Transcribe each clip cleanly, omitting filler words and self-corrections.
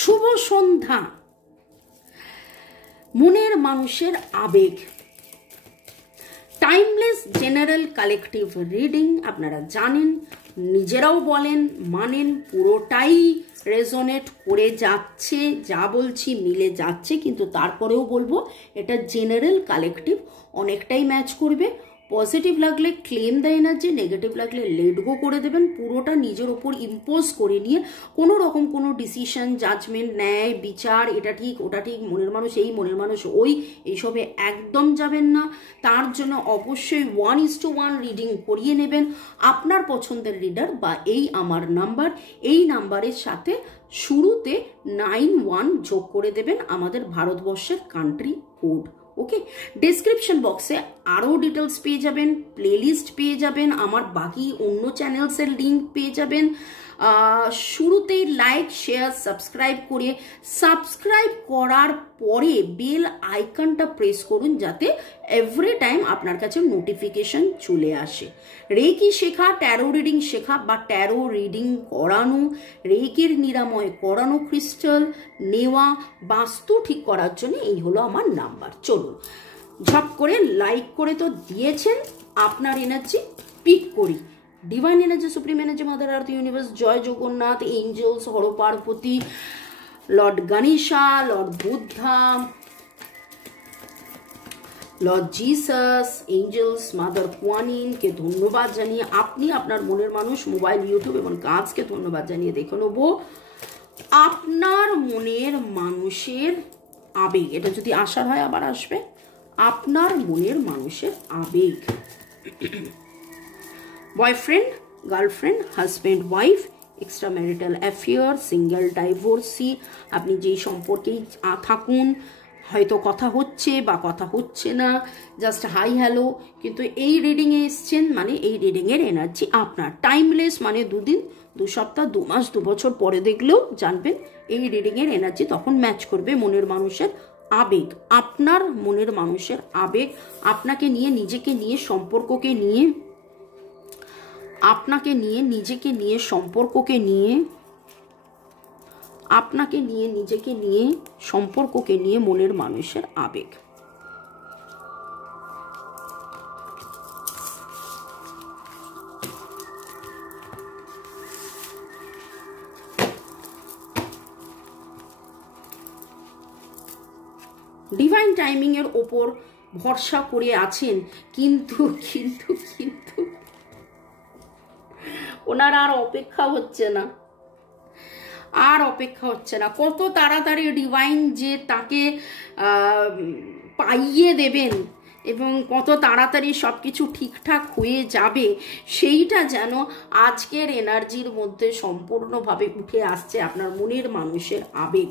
শুভ সন্ধ্যা। মনের মানুষের আবেগ, টাইমলেস জেনারেল কালেকটিভ রিডিং। আপনারা জানেন, নিজেরাও বলেন, মানেন, পুরোটাই রেজোনেট করে যাচ্ছে, যা বলছি মিলে যাচ্ছে, কিন্তু তারপরেও বলবো এটা জেনারেল কালেকটিভ, অনেকটাই ম্যাচ করবে। পজিটিভ লাগলে ক্লেম দ্য এনার্জি, নেগেটিভ লাগলে লেট গো করে দেবেন। পুরোটা নিজের ওপর ইম্পোজ করে নিয়ে কোনো রকম কোনো ডিসিশন, জাজমেন্ট, ন্যায় বিচার, এটা ঠিক ওটা ঠিক, মনের মানুষ এই মনের মানুষ ওই, এইসবে একদম যাবেন না। তার জন্য অবশ্যই 1:1 রিডিং করিয়ে নেবেন আপনার পছন্দের রিডার বা এই আমার নাম্বার, এই নাম্বারের সাথে শুরুতে 91 যোগ করে দেবেন, আমাদের ভারতবর্ষের কান্ট্রি কোড। ওকে, ডেসক্রিপশন বক্সে আরও ডিটেলস পেয়ে যাবেন, প্লেলিস্ট পেয়ে যাবেন, আমার বাকি অন্য চ্যানেলসের লিঙ্ক পেয়ে যাবেন। শুরুতেই লাইক, শেয়ার, সাবস্ক্রাইব করে সাবস্ক্রাইব করার পরে বেল আইকনটা প্রেস করুন, যাতে এভরি টাইম আপনার কাছে নোটিফিকেশন চলে আসে। রেকি শেখা, ট্যারো রিডিং শেখা বা ট্যারো রিডিং করানো, রেকির নিরাময় করানো, ক্রিস্টাল নেওয়া, বাস্তু ঠিক করার জন্য এই হলো আমার নাম্বার। চলুন ঝপ করে লাইক করে তো দিয়েছেন, আপনার এনার্জি পিক করি। Divine energy, supreme energy, mother earth, universe, Jai Jagannath, angels, Har Parvati, lord Ganesha, lord Buddha, lord Jesus, angels, mother কুয়ানিনকে ধন্যবাদ জানিয়ে আপনি আপনার মনের মানুষ মোবাইল, ইউটিউব এবং কাজকে ধন্যবাদ জানিয়ে দেখে নেব আপনার মনের মানুষের আবেগ। এটা যদি আসার হয় আবার আসবে, আপনার মনের মানুষের আবেগ। Boyfriend, girlfriend, husband, wife, extra marital affair, single, divorcee, আপনি যেই সম্পর্কেই থাকুন, হয়তো কথা হচ্ছে বা কথা হচ্ছে না, জাস্ট হাই হ্যালো, কিন্তু এই রিডিংয়ে এসছেন মানে এই রিডিংয়ের এনার্জি আপনার। টাইমলেস মানে 2 দিন, 2 সপ্তাহ, 2 মাস, 2 বছর পরে দেখলেও জানবেন এই রিডিংয়ের এনার্জি তখন ম্যাচ করবে। মনের মানুষের আবেগ, আপনার মনের মানুষের আবেগ, আপনাকে নিয়ে, নিজেকে নিয়ে, সম্পর্ককে নিয়ে, আপনাকে নিয়ে, নিজেকে নিয়ে, সম্পর্ককে নিয়ে, আপনাকে নিয়ে, নিজেকে নিয়ে, সম্পর্ককে নিয়ে মনের মানুষের আবেগ। ডিভাইন টাইমিং এর ওপর ভরসা করে আছেন, কিন্তু কিন্তু কিন্তু ওনার আর অপেক্ষা হচ্ছে না, আর অপেক্ষা হচ্ছে না। কত তাড়াতাড়ি ডিভাইন যে তাকে পাইয়ে দেবেন এবং কত তাড়াতাড়ি সব কিছু ঠিকঠাক হয়ে যাবে, সেইটা যেন আজকের এনার্জির মধ্যে সম্পূর্ণভাবে উঠে আসছে। আপনার মনের মানুষের আবেগ,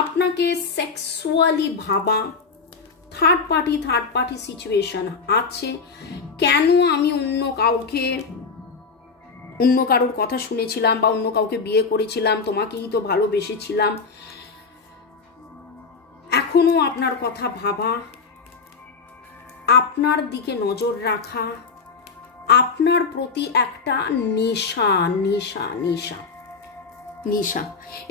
আপনাকে সেক্সুয়ালি ভাবা, থার্ড পার্টি সিচুয়েশন আছে। কেন আমি অন্য কারোর কথা শুনেছিলাম বা অন্য কাউকে বিয়ে করেছিলাম, তোমাকেই তো ভালোবেসেছিলাম, এখনো আপনার কথা ভাবা, আপনার দিকে নজর রাখা, আপনার প্রতি একটা নেশা নেশা নেশা নেশা।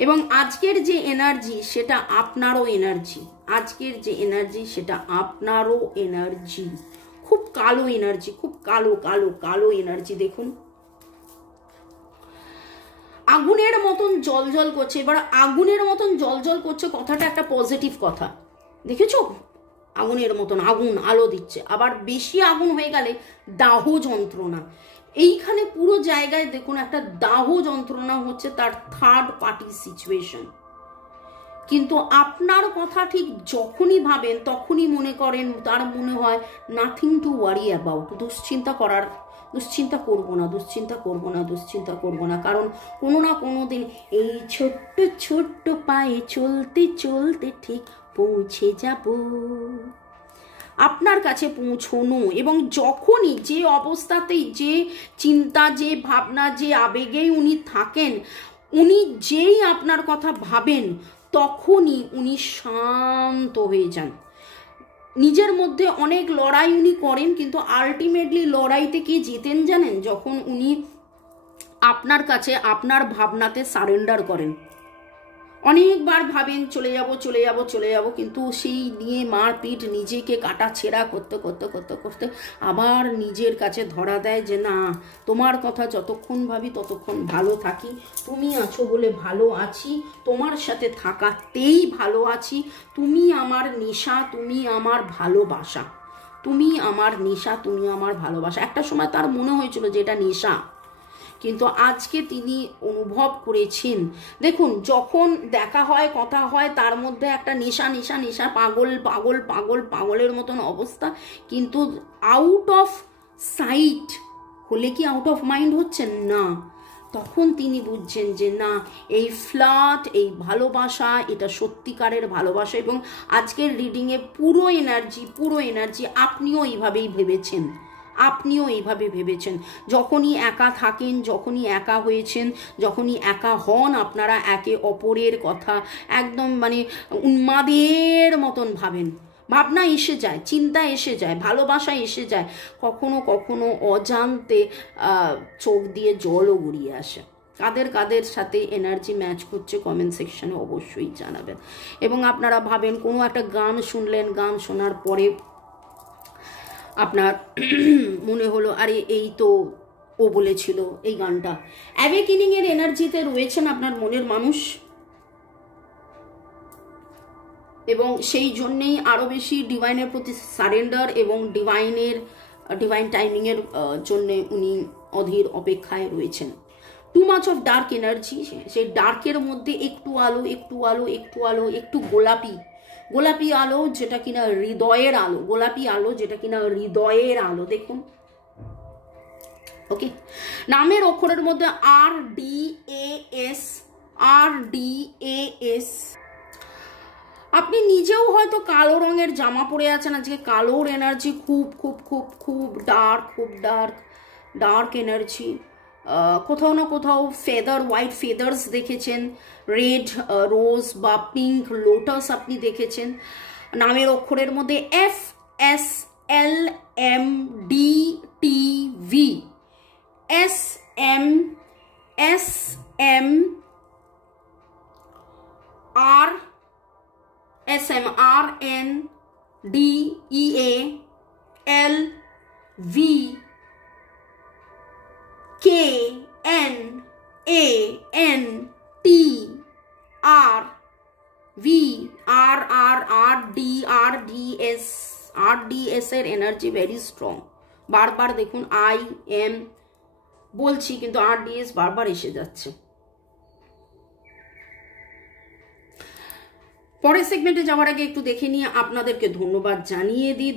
এবং আজকের যে এনার্জি সেটা আপনারও এনার্জি, আজকের যে এনার্জি সেটা আপনারও এনার্জি। খুব কালো এনার্জি, খুব কালো কালো কালো এনার্জি। দেখুন আগুনের মতন জলজল করছে। এবার আগুনের মতন জলজল করছে কথাটা একটা পজিটিভ কথা, দেখেছো? আগুনের মতন আগুন আলো দিচ্ছে। আবার বেশি আগুন হয়ে গেলে দাহ যন্ত্রণা, এইখানে পুরো জায়গায় দেখুন একটা দাহ যন্ত্রণা হচ্ছে, তার থার্ড পার্টি সিচুয়েশন। কিন্তু আপনার কথা ঠিক যখনই ভাবেন তখনই মনে করেন, তার মনে হয় নাথিং টু ওয়ারি অ্যাবাউট, দুশ্চিন্তা করবো না, কারণ কোনো না কোনো দিন এই ছোট্ট ছোট্ট পায়ে চলতে চলতে ঠিক পৌঁছে যাব আপনার কাছে পৌঁছনো। এবং যখনই যে অবস্থাতেই, যে চিন্তা, যে ভাবনা, যে আবেগেই উনি থাকেন, উনি যেই আপনার কথা ভাবেন তখনই উনি শান্ত হয়ে যান। নিজের মধ্যে অনেক লড়াই উনি করেন, কিন্তু আলটিমেটলি লড়াইতে কে জেতেন জানেন? যখন উনি আপনার কাছে আপনার ভাবনাতে সারেন্ডার করেন। অনেকবার ভাবেন চলে যাব চলে যাব চলে যাব, কিন্তু সেই নিয়ে মারপিট, নিজেকে কাটা ছেঁড়া করতে করতে করতে করতে আবার নিজের কাছে ধরা দেয় যে না, তোমার কথা যতক্ষণ ভাবি ততক্ষণ ভালো থাকি, তুমি আছো বলে ভালো আছি, তোমার সাথে থাকাতেই ভালো আছি, তুমি আমার নেশা, তুমি আমার ভালোবাসা, তুমি আমার নেশা, তুমি আমার ভালোবাসা। একটা সময় তার মনে হয়েছিল যে এটা নেশা, কিন্তু আজকে তিনি অনুভব করেছেন, দেখুন যখন দেখা হয় কথা হয় তার মধ্যে একটা নেশা নেশা নেশা, পাগল পাগল পাগল পাগলের মতন অবস্থা, কিন্তু আউট অফ সাইট হলে কি আউট অফ মাইন্ড হচ্ছেন না, তখন তিনি বুঝছেন যে না, এই ফ্লার্ট, এই ভালোবাসা, এটা সত্যিকারের ভালোবাসা। এবং আজকের রিডিংয়ে পুরো এনার্জি আপনিও এইভাবেই ভেবেছেন, আপনিও এইভাবে ভেবেছেন। যখনই একা থাকেন, যখনই একা হয়েছেন, যখনই একা হন, আপনারা একে অপরের কথা একদম মানে উন্মাদের মতন ভাবেন, ভাবনা এসে যায়, চিন্তা এসে যায়, ভালোবাসা এসে যায়, কখনো কখনো অজান্তে চোখ দিয়ে জলও গড়িয়ে আসে। কাদের কাদের সাথে এনার্জি ম্যাচ করছে কমেন্ট সেকশনে অবশ্যই জানাবেন। এবং আপনারা ভাবেন কোনো একটা গান শুনলেন, গান শোনার পরে আপনার মনে হলো আরে এই তো ও বলেছিল এই গানটা, অ্যাওয়েকেনিং এর এনার্জিতে রয়েছেন আপনার মনের মানুষ, এবং সেই জন্যেই আরো বেশি ডিভাইনের প্রতি সারেন্ডার এবং ডিভাইন টাইমিং এর জন্য উনি অধীর অপেক্ষায় রয়েছেন। Too much of dark energy, সেই ডার্কের মধ্যে একটু আলো একটু আলো একটু আলো, একটু গোলাপি আলো যেটা কিনা হৃদয়ের আলো, গোলাপি আলো যেটা কিনা হৃদয়ের আলো। দেখুন ওকে, নামের অক্ষরের মধ্যে RDAS। আপনি নিজেও হয়তো কালো রঙের জামা পরে আছেন আজকে, কালোর এনার্জি খুব খুব খুব খুব ডার্ক, খুব ডার্ক এনার্জি। কোথাও না কোথাও হোয়াইট ফেদার্স দেখেছেন, রেড রোজ বা পিঙ্ক লোটাস আপনি দেখেছেন। নামের অক্ষরের মধ্যে FSLMDTV, RDS এর এনার্জি ভেরি স্ট্রং। বারবার দেখুন IM বলছি কিন্তু RDS বারবার এসে যাচ্ছে। পরের সেগমেন্টে যাওয়ার আগে একটু দেখে নিয়ে আপনাদেরকে ধন্যবাদ জানিয়ে দিই।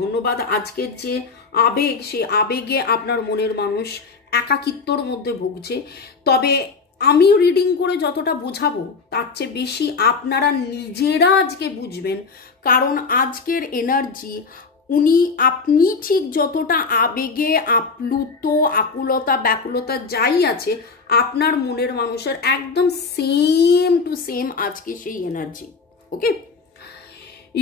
ধন্যবাদ। আজকের যে আবেগ, সেই আবেগে আপনার মনের মানুষ একাকিত্বর মধ্যে ভুগছে। তবে আমি রিডিং করে যতটা বোঝাবো তার চেয়ে বেশি আপনারা নিজেরা আজকে বুঝবেন, কারণ আজকের এনার্জি আপনি ঠিক যতটা আবেগে আপ্লুত, আকুলতা ব্যাকুলতা যাই আছে, আপনার মনের মানুষের একদম সেম টু সেম আজকে সেই energy. Okay,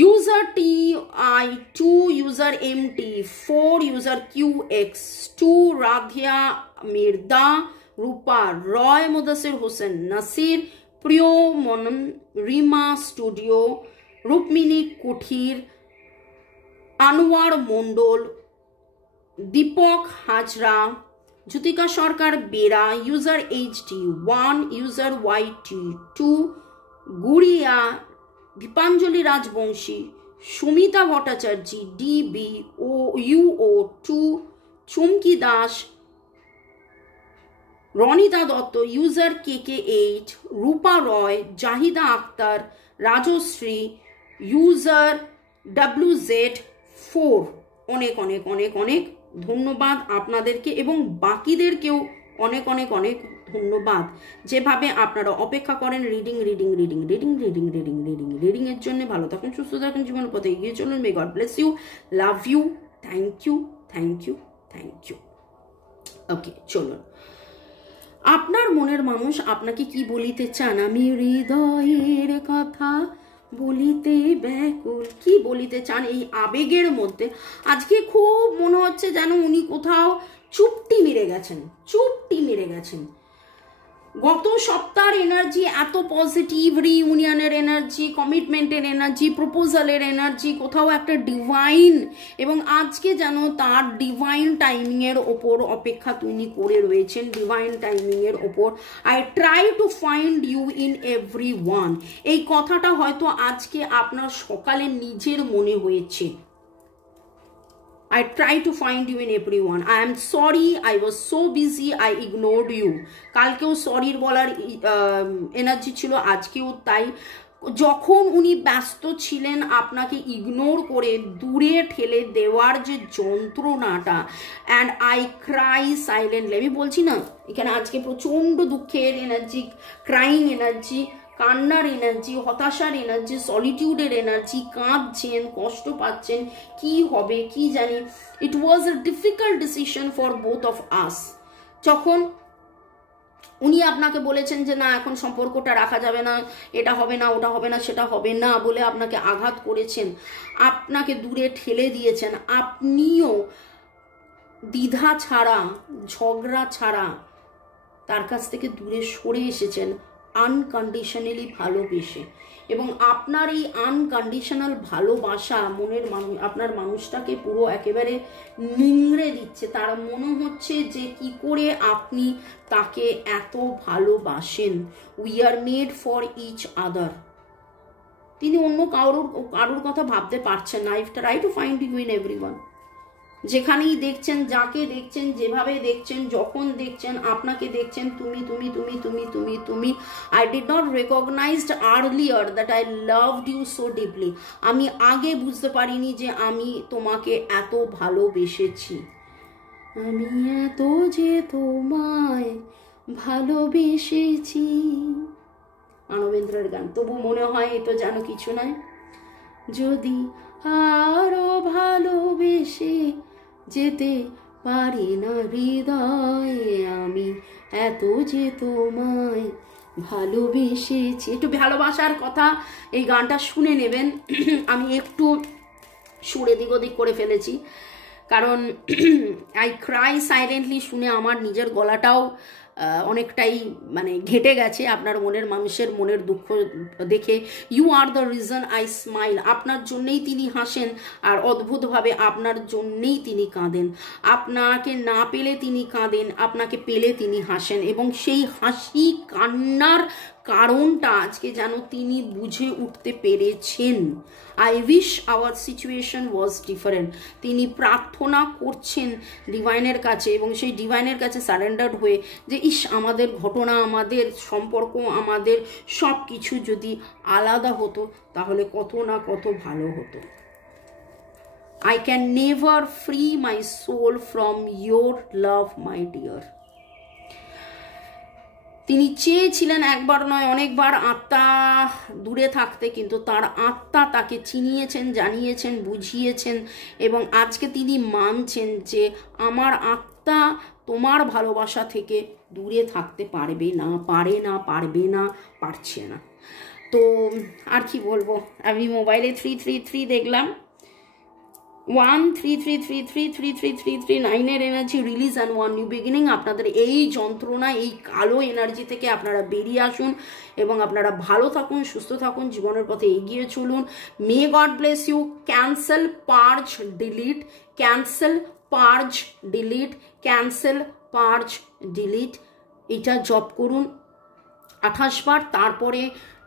user TI2, user MT 4, user QX2, Radhiya Mirda, Rupa Roy, Mudasir Hossain Nasir, Priyo Monon, Rima studio, Rukmini Kuthir, Anowar Mondal, Dipak Hazra, Jyotika Sarkar Bera, user HT1, user YT2, Gudiya, Dipanjali Rajbanshi, Sumita Bhattacharya, DBUO2, Chumki Das, Ranita Dutta, user KK8, Rupa Roy, Zahida Akter, Rajashree, user WZ4। অনেক অনেক অনেক অনেক ধন্যবাদ আপনাদেরকে, এবং বাকিদেরকেও অনেক অনেক অনেক ধন্যবাদ, যেভাবে আপনারা অপেক্ষা করেন রিডিং এর জন্য। ভালো থাকুন, সুস্থ থাকুন, জীবনের পথে এগিয়ে চলুন। May God bless you, love you, thank you. Okay, চলুন। আপনার মনের মানুষ আপনাকে কি বলিতে চান? আমি হৃদয়ের কথা বলিতে ব্যাকুল। কি বলিতে চান এই আবেগের মধ্যে? আজকে খুব মনে হচ্ছে যেন উনি কোথাও চুপটি মেরে গেছেন। গত সপ্তাহের এনার্জি এত পজিটিভ, রিইউনিয়নের এনার্জি, কমিটমেন্টের এনার্জি, প্রপোজালের এনার্জি, কোথাও একটা ডিভাইন, এবং আজকে যেন তার ডিভাইন টাইমিংয়ের ওপর অপেক্ষা তিনি করে রয়েছেন, ডিভাইন টাইমিংয়ের ওপর। I try to find you in every one, এই কথাটা হয়তো আজকে আপনার সকালে নিজের মনে হয়েছে। I try to find you in everyone. I am sorry, I was so busy, I ignored you. কালকেও সরির বলার এনার্জি ছিল, আজকেও তাই। যখন উনি ব্যস্ত ছিলেন আপনাকে ইগনোর করে দূরে ঠেলে দেওয়ার যে যন্ত্রণাটা, অ্যান্ড আই ক্রাই সাইলেন্টলি, আমি বলছি না এখানে আজকে প্রচণ্ড দুঃখের এনার্জি, ক্রাইং এনার্জি, কান্নার এনার্জি, হতাশার এনার্জি, সলিটিউডের এনার্জি, কাঁদছেন, কষ্ট পাচ্ছেন, কি হবে কি জানি। It was a difficult decision for both of us. যখন উনি আপনাকে বলেছেন যে না এখন সম্পর্কটা রাখা যাবে না, এটা হবে না, ওটা হবে না, সেটা হবে না বলে আপনাকে আঘাত করেছেন, আপনাকে দূরে ঠেলে দিয়েছেন, আপনিও দ্বিধা ছাড়া, ঝগড়া ছাড়া তার কাছ থেকে দূরে সরে এসেছেন আনকন্ডিশনালি ভালোবেসে। এবং আপনার এই আনকন্ডিশনাল ভালোবাসা মনের আপনার মানুষটাকে পুরো একেবারে নিংড়ে দিচ্ছে। তার মনে হচ্ছে যে কি করে আপনি তাকে এত ভালোবাসেন। We are made for each other. তিনি অন্য কারোর কথা ভাবতে পারছেন না। I try to find you in everyone. যেখানেই দেখছেন, যাকে দেখছেন, যেভাবে দেখছেন, যখন দেখছেন, আপনাকে দেখছেন তুমি তুমি তুমি তুমি তুমি তুমি। I did not recognised earlier that I loved you so deeply. আমি আগে বুঝতে পারিনি যে আমি তোমাকে এত ভালোবেসেছি। আমি এত যে তোমায় ভালোবেসেছি, মানবেন্দ্রের গান। তবু মনে হয় এ তো যেন কিছু নয়, যদি আরো ভালোবেসে যেতে পারি না হৃদয়ে, আমি এত যে তোমায় ভালোবেসেছি। একটু ভালোবাসার কথা এই গানটা শুনে নেবেন। আমি একটু সুর এদিক ওদিক করে ফেলেছি, কারণ আই ক্রাই সাইলেন্টলি শুনে আমার নিজের গলাটাও অনেকটাই মানে ঘেটে গেছে আপনার মনের মানুষের মনের দুঃখ দেখে। You are the reason I smile. আপনার জন্যেই তিনি হাসেন, আর অদ্ভুতভাবে আপনার জন্যেই তিনি কাঁদেন। আপনাকে না পেলে তিনি কাঁদেন, আপনাকে পেলে তিনি হাসেন, এবং সেই হাসি কান্নার কারণটা আজকে যেন তিনি বুঝে উঠতে পেরেছেন। I wish our situation was different. তিনি প্রার্থনা করছেন ডিভাইনের কাছে, এবং সেই ডিভাইনের কাছে সারেন্ডার্ড হয়ে যে ইস আমাদের ঘটনা, আমাদের সম্পর্ক, আমাদের সব কিছু যদি আলাদা হতো তাহলে কত না কত ভালো হতো। I can never free my soul from your love, my dear. তিনি চেয়েছিলেন একবার নয় অনেকবার আত্মা দূরে থাকতে, কিন্তু তার আত্মা তাকে চিনিয়েছেন, জানিয়েছেন, বুঝিয়েছেন, এবং আজকে তিনি মানছেন যে আমার আত্মা তোমার ভালোবাসা থেকে দূরে থাকতে পারবে না, পারবে না, পারছে না। তো আর কি বলবো, আমি মোবাইলে 333 দেখলাম, 1-3-3-3-3-3-3-3-3-9 energy release and 1 new beginning. আপনাদের এই যন্ত্রণা, এই কালো এনার্জি থেকে আপনারা বেরিয়ে আসুন এবং আপনারা ভালো থাকুন, সুস্থ থাকুন, জীবনের পথে এগিয়ে চলুন। May God bless you. Cancel, purge, delete, cancel, purge, delete, cancel, purge, delete, এটা জপ করুন 28 বার। তারপরে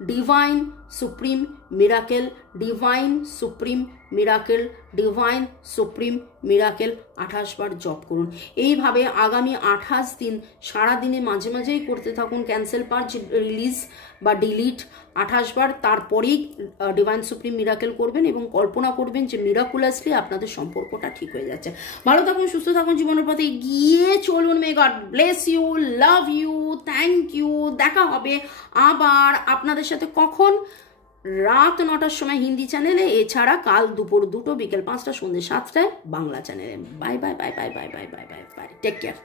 divine supreme miracle, divine supreme miracle, divine supreme miracle 28 বার জপ করুন। এইভাবে আগামী 28 দিন সারাদিনে মাঝে মাঝেই করতে থাকুন ক্যান্সেল, পার্জ, রিলিজ বা ডিলিট 28 বার। তারপরেই ডিভাইন সুপ্রিম মিরাকেল করবেন এবং কল্পনা করবেন যে মিরাকুলাসলি আপনাদের সম্পর্কটা ঠিক হয়ে যাচ্ছে। ভালো থাকুন, সুস্থ থাকুন, জীবনের পথে গিয়ে চলুন। May God bless you, love you, thank you. দেখা হবে আবার আপনাদের সাথে কখন? রাত 9টার সময় হিন্দি চ্যানেলে, এছাড়া কাল দুপুর 2টো, বিকেল 5টা, সন্ধ্যে 7টায় বাংলা চ্যানেলে। Bye bye bye bye bye bye bye bye bye. Take care.